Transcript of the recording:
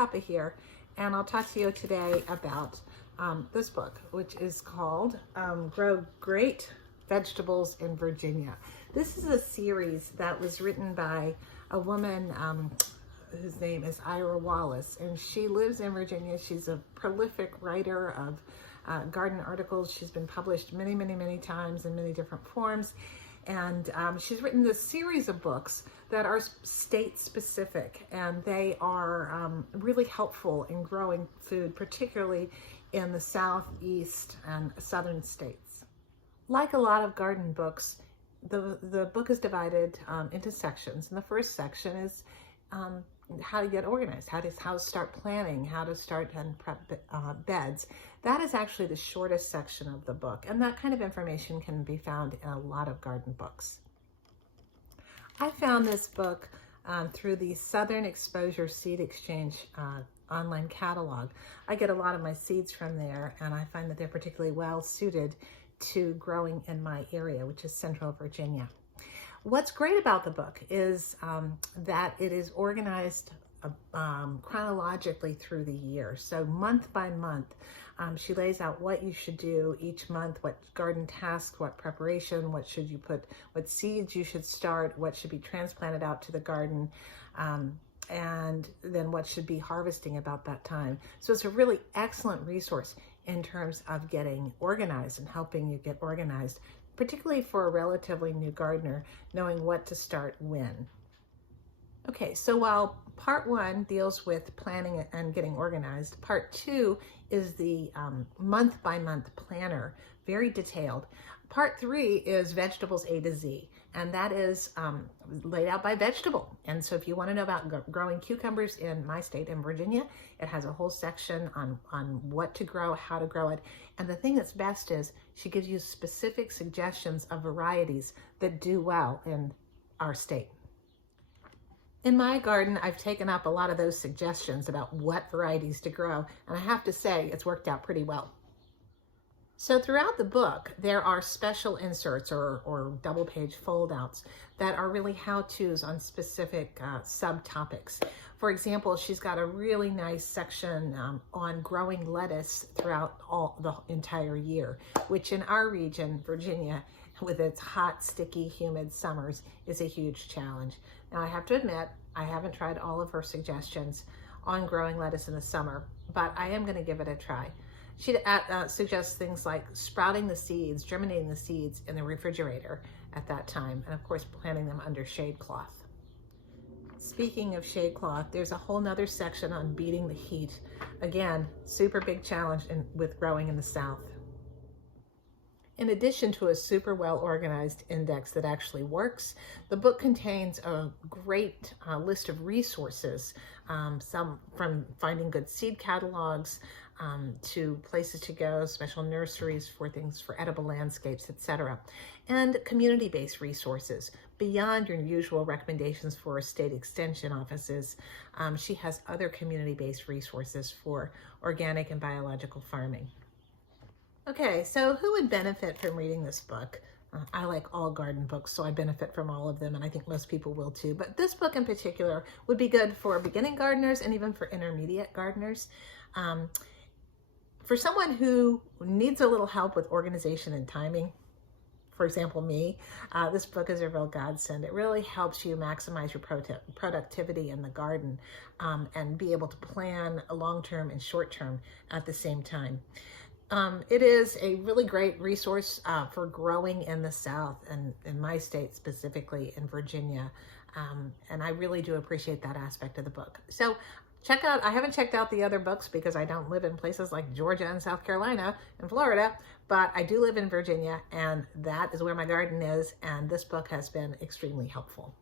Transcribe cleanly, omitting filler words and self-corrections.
Cuppa here, and I'll talk to you today about this book, which is called Grow Great Vegetables in Virginia. This is a series that was written by a woman whose name is Ira Wallace, and she lives in Virginia. She's a prolific writer of garden articles. She's been published many times in many different forms. And she's written this series of books that are state-specific, and they are really helpful in growing food, particularly in the southeast and southern states. Like a lot of garden books, the book is divided into sections. And the first section is how to get organized, how to start planning, how to start and prep beds. That is actually the shortest section of the book, and that kind of information can be found in a lot of garden books. I found this book through the Southern Exposure Seed Exchange online catalog. I get a lot of my seeds from there, and I find that they're particularly well suited to growing in my area, which is Central Virginia. What's great about the book is that it is organized chronologically through the year. So month by month, she lays out what you should do each month, what garden tasks, what preparation, what should you put, what seeds you should start, what should be transplanted out to the garden, and then what should be harvesting about that time. So it's a really excellent resource in terms of getting organized and helping you get organized, particularly for a relatively new gardener, knowing what to start when. Okay, so while part one deals with planning and getting organized, part two is the month-by-month planner, very detailed. Part three is vegetables A to Z, and that is laid out by vegetable. And so if you want to know about growing cucumbers in my state, in Virginia, it has a whole section on what to grow, how to grow it. And the thing that's best is she gives you specific suggestions of varieties that do well in our state. In my garden, I've taken up a lot of those suggestions about what varieties to grow, and I have to say it's worked out pretty well. So throughout the book, there are special inserts or double-page fold-outs that are really how-tos on specific subtopics. For example, she's got a really nice section on growing lettuce throughout the entire year, which in our region, Virginia, with its hot, sticky, humid summers, is a huge challenge. Now, I have to admit, I haven't tried all of her suggestions on growing lettuce in the summer, but I am going to give it a try. She suggests things like sprouting the seeds, germinating the seeds in the refrigerator at that time, and of course planting them under shade cloth. Speaking of shade cloth, there's a whole nother section on beating the heat. Again, super big challenge with growing in the South. In addition to a super well organized index that actually works, the book contains a great list of resources, some from finding good seed catalogs to places to go, special nurseries for things for edible landscapes, etc., and community-based resources beyond your usual recommendations for state extension offices. She has other community-based resources for organic and biological farming. Okay, so who would benefit from reading this book? I like all garden books, so I benefit from all of them, and I think most people will too. But this book in particular would be good for beginning gardeners and even for intermediate gardeners. For someone who needs a little help with organization and timing, for example, me, this book is a real godsend. It really helps you maximize your productivity in the garden and be able to plan long-term and short-term at the same time. It is a really great resource for growing in the South and in my state, specifically in Virginia. And I really do appreciate that aspect of the book. So I haven't checked out the other books because I don't live in places like Georgia and South Carolina and Florida, but I do live in Virginia, and that is where my garden is. And this book has been extremely helpful.